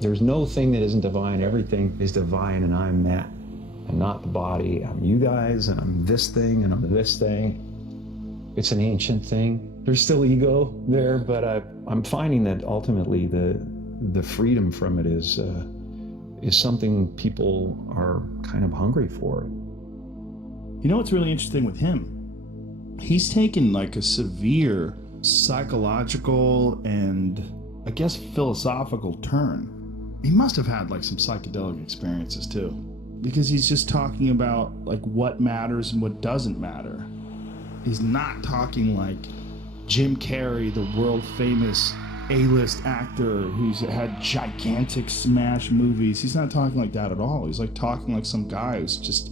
There's no thing that isn't divine. Everything is divine, and I'm that. I'm not the body. I'm you guys, and I'm this thing, and I'm this thing. It's an ancient thing. There's still ego there, but I'm finding that ultimately the freedom from it is something people are kind of hungry for. You know what's really interesting with him? He's taken like a severe psychological and I guess philosophical turn. He must have had like some psychedelic experiences too, because he's just talking about like what matters and what doesn't matter. He's not talking like Jim Carrey, the world famous A-list actor who's had gigantic smash movies. He's not talking like that at all. He's like talking like some guy who's just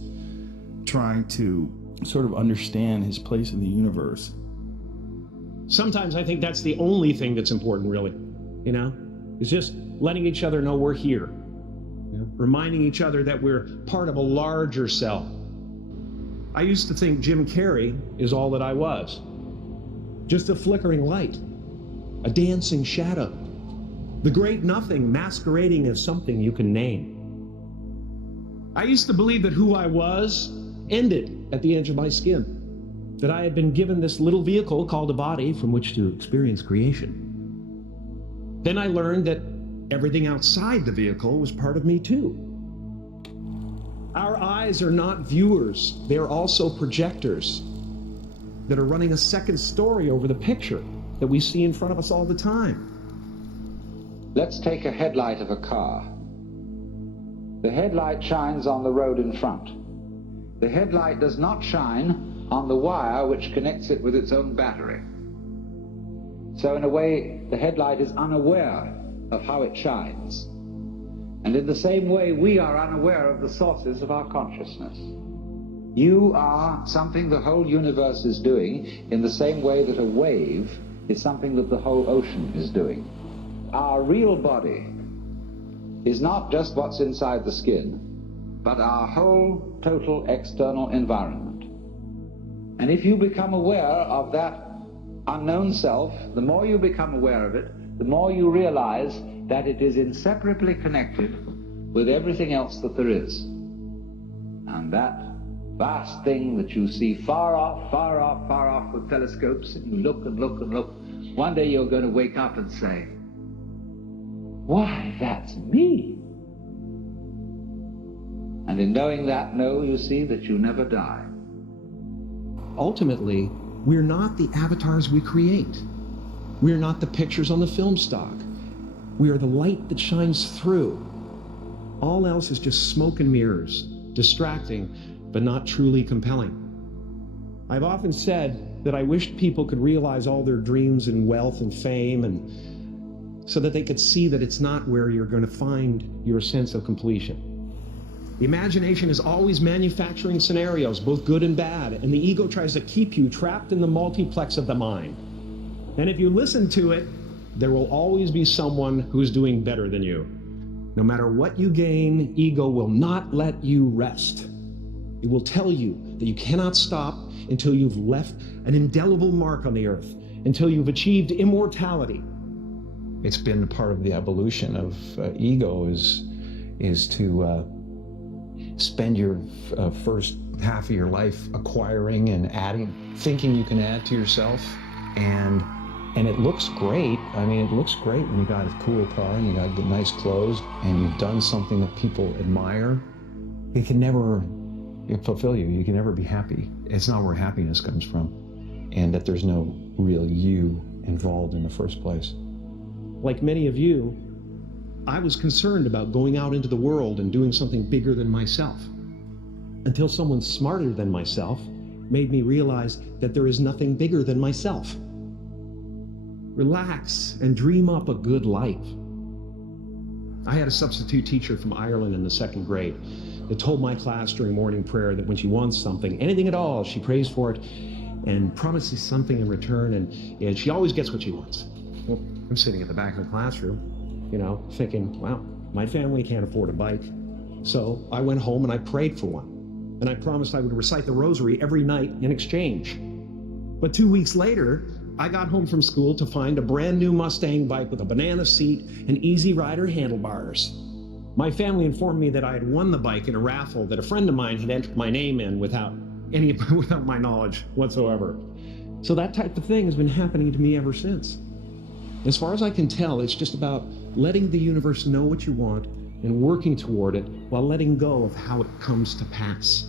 trying to sort of understand his place in the universe. Sometimes I think that's the only thing that's important, really, you know? It's just letting each other know we're here. You know? Reminding each other that we're part of a larger self. I used to think Jim Carrey is all that I was. Just a flickering light, a dancing shadow, the great nothing masquerading as something you can name. I used to believe that who I was ended at the edge of my skin, that I had been given this little vehicle called a body from which to experience creation. Then I learned that everything outside the vehicle was part of me too. Our eyes are not viewers, they're also projectors that are running a second story over the picture that we see in front of us all the time. Let's take a headlight of a car. The headlight shines on the road in front. The headlight does not shine on the wire which connects it with its own battery. So in a way, the headlight is unaware of how it shines. And in the same way, we are unaware of the sources of our consciousness. You are something the whole universe is doing in the same way that a wave is something that the whole ocean is doing. Our real body is not just what's inside the skin, but our whole total external environment. And if you become aware of that unknown self, the more you become aware of it, the more you realize that it is inseparably connected with everything else that there is. And that vast thing that you see far off, far off, far off with telescopes, and you look and look and look, one day you're going to wake up and say, why, that's me. And in knowing that, you see that you never die. Ultimately, we're not the avatars we create. We're not the pictures on the film stock. We are the light that shines through. All else is just smoke and mirrors, distracting, but not truly compelling. I've often said that I wished people could realize all their dreams and wealth and fame, and so that they could see that it's not where you're going to find your sense of completion. The imagination is always manufacturing scenarios, both good and bad, and the ego tries to keep you trapped in the multiplex of the mind. And if you listen to it, there will always be someone who's doing better than you. No matter what you gain, ego will not let you rest. It will tell you that you cannot stop until you've left an indelible mark on the earth, until you've achieved immortality. It's been part of the evolution of ego is to spend your first half of your life acquiring and adding, thinking you can add to yourself, and it looks great. I mean, it looks great when you got a cool car and you got nice clothes and you've done something that people admire. It can never fulfill you. You can never be happy. It's not where happiness comes from, and that there's no real you involved in the first place. Like many of you, I was concerned about going out into the world and doing something bigger than myself, until someone smarter than myself made me realize that there is nothing bigger than myself. Relax and dream up a good life. I had a substitute teacher from Ireland in the second grade that told my class during morning prayer that when she wants something, anything at all, she prays for it and promises something in return, and she always gets what she wants. Well, I'm sitting at the back of the classroom, you know, thinking, wow, my family can't afford a bike. So I went home and I prayed for one. And I promised I would recite the rosary every night in exchange. But 2 weeks later, I got home from school to find a brand new Mustang bike with a banana seat and easy rider handlebars. My family informed me that I had won the bike in a raffle that a friend of mine had entered my name in without my knowledge whatsoever. So that type of thing has been happening to me ever since. As far as I can tell, it's just about letting the universe know what you want and working toward it while letting go of how it comes to pass.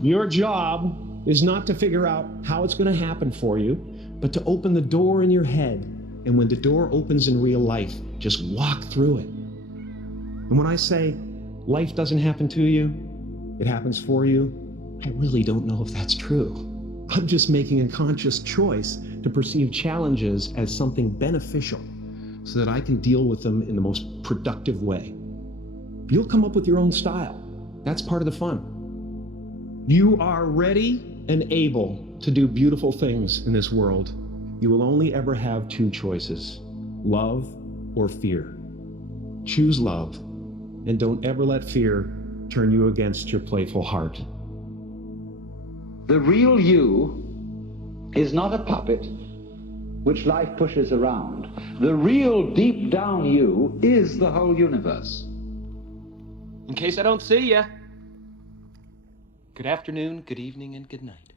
Your job is not to figure out how it's going to happen for you, but to open the door in your head. And when the door opens in real life, just walk through it. And when I say life doesn't happen to you, it happens for you, I really don't know if that's true. I'm just making a conscious choice to perceive challenges as something beneficial so that I can deal with them in the most productive way. You'll come up with your own style. That's part of the fun. You are ready and able to do beautiful things in this world. You will only ever have two choices, love or fear. Choose love, and don't ever let fear turn you against your playful heart. The real you is not a puppet which life pushes around. The real deep down you is the whole universe. In case I don't see ya, good afternoon, good evening, and good night.